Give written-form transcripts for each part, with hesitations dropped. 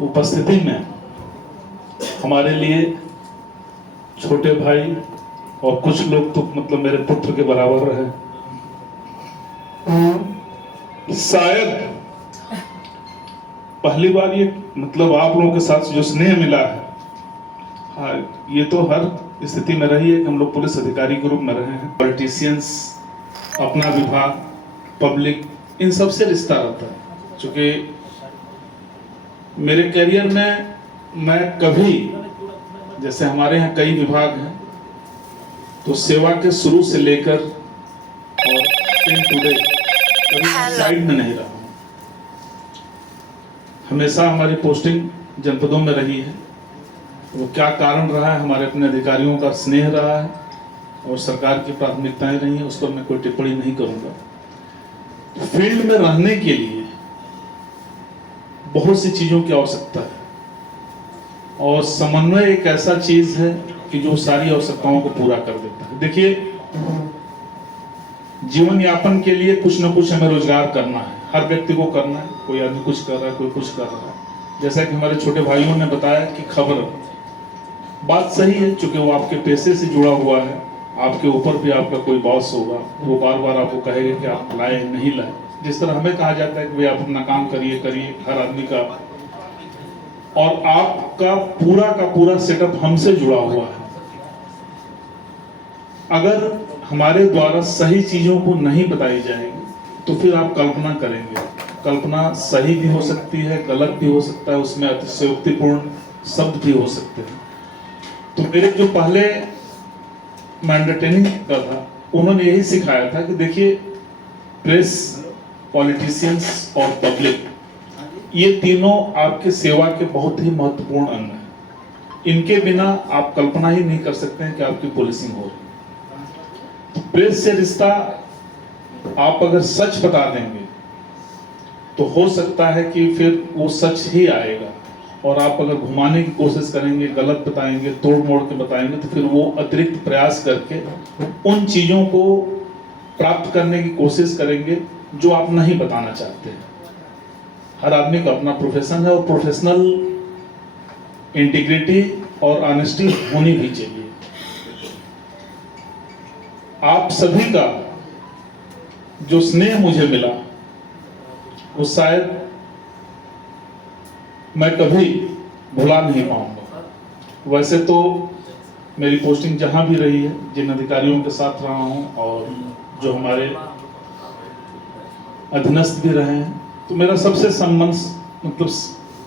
उपस्थिति में हमारे लिए छोटे भाई और कुछ लोग तो मतलब मेरे पुत्र के बराबर रहे। शायद पहली बार ये मतलब आप लोगों के साथ जो स्नेह मिला है, हाँ, ये तो हर स्थिति में रही है कि हम लोग पुलिस अधिकारी के रूप में रहे हैं। पॉलिटिशियंस, अपना विभाग, पब्लिक, इन सब से रिश्ता रहता है। चूंकि मेरे करियर में मैं कभी, जैसे हमारे यहाँ कई विभाग हैं, तो सेवा के शुरू से लेकर और टिल टुडे कभी साइड में नहीं रहा हूँ। हमेशा हमारी पोस्टिंग जनपदों में रही है। वो क्या कारण रहा है, हमारे अपने अधिकारियों का स्नेह रहा है और सरकार की प्राथमिकताएं रही हैं, उस पर मैं कोई टिप्पणी नहीं करूंगा। फील्ड में रहने के लिए बहुत सी चीजों की आवश्यकता है और समन्वय एक ऐसा चीज है कि जो सारी आवश्यकताओं को पूरा कर देता है। देखिए, जीवन यापन के लिए कुछ न कुछ हमें रोजगार करना है, हर व्यक्ति को करना है। कोई आदमी कुछ कर रहा है, कोई कुछ कर रहा है। जैसा कि हमारे छोटे भाइयों ने बताया कि खबर, बात सही है, चूंकि वो आपके पैसे से जुड़ा हुआ है। आपके ऊपर भी आपका कोई बॉस होगा, वो बार बार आपको कहेगा कि आप लाए नहीं लाए। जिस तरह हमें कहा जाता है कि भाई आप अपना काम करिए, हर आदमी का, और आपका पूरा का पूरा सेटअप हमसे जुड़ा हुआ है। अगर हमारे द्वारा सही चीजों को नहीं बताई जाएगी तो फिर आप कल्पना करेंगे। कल्पना सही भी हो सकती है, गलत भी हो सकता है, उसमें अतिशयोक्तिपूर्ण शब्द भी हो सकते हैं। तो मेरे जो पहले मैंडेटरी का था, उन्होंने यही सिखाया था कि देखिए, प्रेस, पॉलिटिशियंस और पब्लिक, ये तीनों आपके सेवा के बहुत ही महत्वपूर्ण अंग हैं। इनके बिना आप कल्पना ही नहीं कर सकते हैं कि आपकी पुलिसिंग हो रही। तो प्रेस से रिश्ता, आप अगर सच बता देंगे तो हो सकता है कि फिर वो सच ही आएगा, और आप अगर घुमाने की कोशिश करेंगे, गलत बताएंगे, तोड़ मोड़ के बताएंगे, तो फिर वो अतिरिक्त प्रयास करके उन चीजों को प्राप्त करने की कोशिश करेंगे जो आप नहीं बताना चाहते हैं। हर आदमी का अपना प्रोफेशन है और प्रोफेशनल इंटीग्रिटी और ऑनेस्टी होनी भी चाहिए। आप सभी का जो स्नेह मुझे मिला, वो शायद मैं कभी भुला नहीं पाऊंगा। वैसे तो मेरी पोस्टिंग जहां भी रही है, जिन अधिकारियों के साथ रहा हूं और जो हमारे अधीनस्थ भी रहे हैं, तो मेरा सबसे संबंध मतलब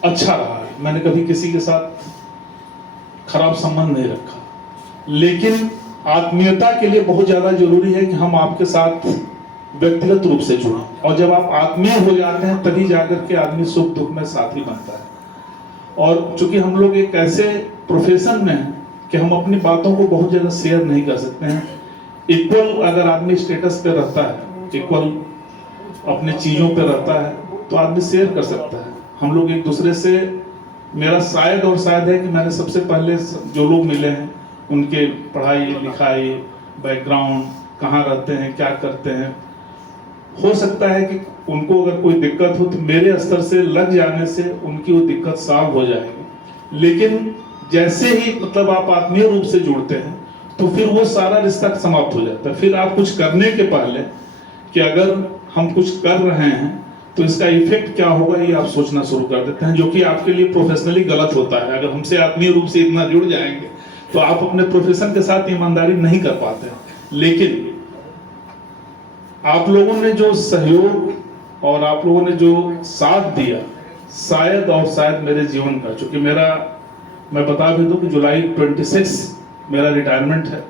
अच्छा रहा है। मैंने कभी किसी के साथ खराब संबंध नहीं रखा। लेकिन आत्मीयता के लिए बहुत ज्यादा जरूरी है कि हम आपके साथ व्यक्तिगत रूप से जुड़ें, और जब आप आत्मीय हो जाते हैं तभी जाकर के आदमी सुख दुख में साथी बनता है। और चूंकि हम लोग एक ऐसे प्रोफेशन में हैं कि हम अपनी बातों को बहुत ज्यादा शेयर नहीं कर सकते हैं। इक्वल अगर आदमी स्टेटस पे रहता है, इक्वल अपने चीजों पे रहता है, तो आदमी शेयर कर सकता है। हम लोग एक दूसरे से, मेरा शायद है कि मैंने सबसे पहले जो लोग मिले हैं, उनके पढ़ाई लिखाई, बैकग्राउंड, कहाँ रहते हैं, क्या करते हैं, हो सकता है कि उनको अगर कोई दिक्कत हो तो मेरे स्तर से लग जाने से उनकी वो दिक्कत सॉल्व हो जाएगी। लेकिन जैसे ही मतलब आप आत्मीय रूप से जुड़ते हैं तो फिर वो सारा रिश्ता समाप्त हो जाता है। फिर आप कुछ करने के पहले कि अगर हम कुछ कर रहे हैं तो इसका इफेक्ट क्या होगा, ये आप सोचना शुरू कर देते हैं, जो कि आपके लिए प्रोफेशनली गलत होता है। अगर हमसे आत्मीय रूप से इतना जुड़ जाएंगे तो आप अपने प्रोफेशन के साथ ईमानदारी नहीं कर पाते हैं। लेकिन आप लोगों ने जो सहयोग और आप लोगों ने जो साथ दिया, शायद मेरे जीवन का, चूंकि मैं बता भी दूं कि जुलाई 26 मेरा रिटायरमेंट है,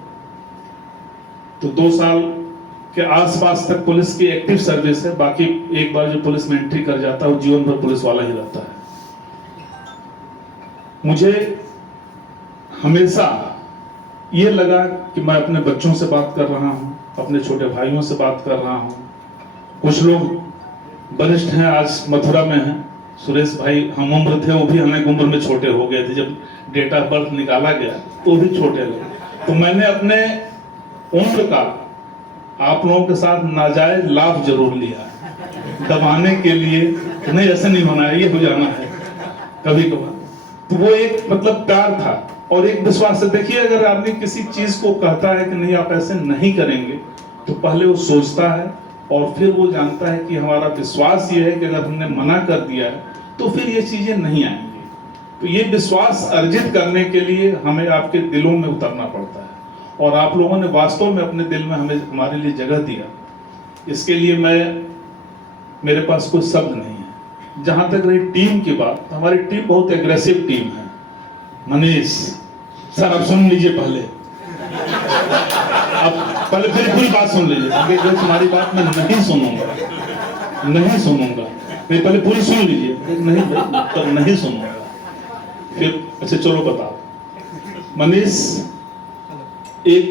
तो 2 साल के आसपास तक पुलिस की एक्टिव सर्विस है। बाकी एक बार जो पुलिस में एंट्री कर जाता है वो जीवन भर पुलिस वाला ही रहता है। मुझे हमेशा ये लगा कि मैं अपने बच्चों से बात कर रहा हूं, अपने छोटे भाइयों से बात कर रहा हूं। कुछ लोग वरिष्ठ हैं, आज मथुरा में हैं। सुरेश भाई हम उम्र थे, वो भी हमें उम्र में छोटे हो गए थे। जब डेट ऑफ बर्थ निकाला गया तो भी छोटे लगे। तो मैंने अपने उम्र का आप लोगों के साथ नाजायज लाभ जरूर लिया है, दबाने के लिए नहीं, ऐसा नहीं होना है, ये हो जाना है। कभी कभार। तो वो एक मतलब प्यार था और एक विश्वास है। देखिए, अगर आदमी किसी चीज को कहता है कि नहीं आप ऐसे नहीं करेंगे, तो पहले वो सोचता है और फिर वो जानता है कि हमारा विश्वास ये है कि अगर हमने मना कर दिया है तो फिर ये चीजें नहीं आएंगी। तो ये विश्वास अर्जित करने के लिए हमें आपके दिलों में उतरना पड़ता है, और आप लोगों ने वास्तव में अपने दिल में हमारे लिए जगह दिया। इसके लिए मेरे पास कोई शब्द नहीं है। जहां तक रही टीम की बात, हमारी टीम बहुत एग्रेसिव टीम है। मनीष सर, आप सुन लीजिए पहले, अब पहले फिर पूरी बात सुन लीजिए, क्योंकि जो तुम्हारी बात मैं नहीं सुनूंगा। नहीं, पहले पूरी सुन लीजिए। नहीं सुनूंगा फिर। अच्छा चलो बताओ। मनीष एक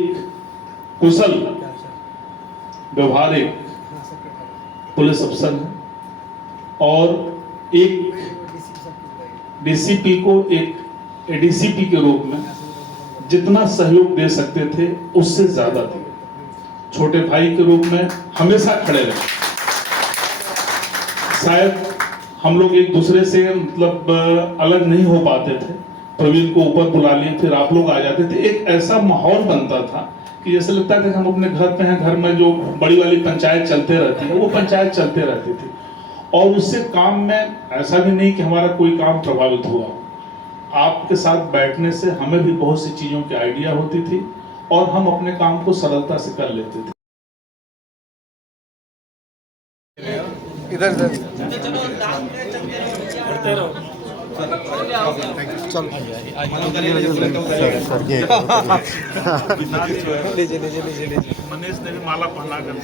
कुशल व्यवहारिक पुलिस अफसर है, और एक डीसीपी को एक एडीसीपी के रूप में जितना सहयोग दे सकते थे उससे ज्यादा थे। छोटे भाई के रूप में हमेशा खड़े रहे। शायद हम लोग एक दूसरे से मतलब अलग नहीं हो पाते थे। प्रवीण को ऊपर बुला लिए, फिर आप लोग आ जाते थे। एक ऐसा माहौल बनता था कि जैसे लगता था कि हम अपने घर पे हैं। घर में जो बड़ी वाली पंचायत चलते रहती है, वो पंचायत चलते रहती थी। और उससे काम में ऐसा भी नहीं कि हमारा कोई काम प्रभावित हुआ। आपके साथ बैठने से हमें भी बहुत सी चीजों की आइडिया होती थी और हम अपने काम को सरलता से कर लेते थे। इधर मनीष ने भी माला पहना कर